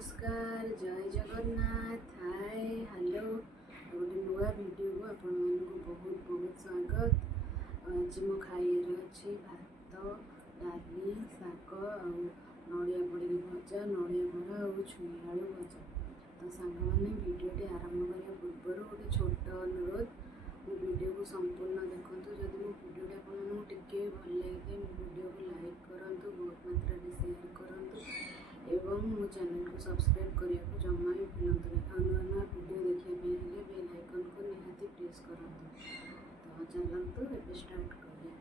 नमस्कार जय Jagannath hi hello गोटे नुआ भिडियो को आपण मानक बहुत बहुत स्वागत। आज मो खाइबार अच्छी भात डाली शाग नड़िया पड़ी भजा नड़िया बरा और छुई आलू भजा। तो सांग मैंने भिडियोटी आरंभ करने पूर्व गोटे छोट अनुरोध मो भिडियो को संपूर्ण देखूँ। जदि मो भिडियोटी आपको टिके भल लगे मो भिडियो को लाइक करूँ, बहुत मात्रा शेयर करूँ एवं मो चैनल को सब्सक्राइब करने को जमा भी भूलु ना। नुआ नुआ भिडियो देखने बेल आइकन को निहाती प्रेस करूँ। तो चलतु ए स्टार्ट करिए।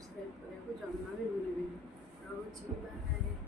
ସବସ୍କ୍ରାଇବ୍ କରିବାକୁ ଜମା ବି ଭୁଲିବେନି। ରହୁଛି ବାଏ।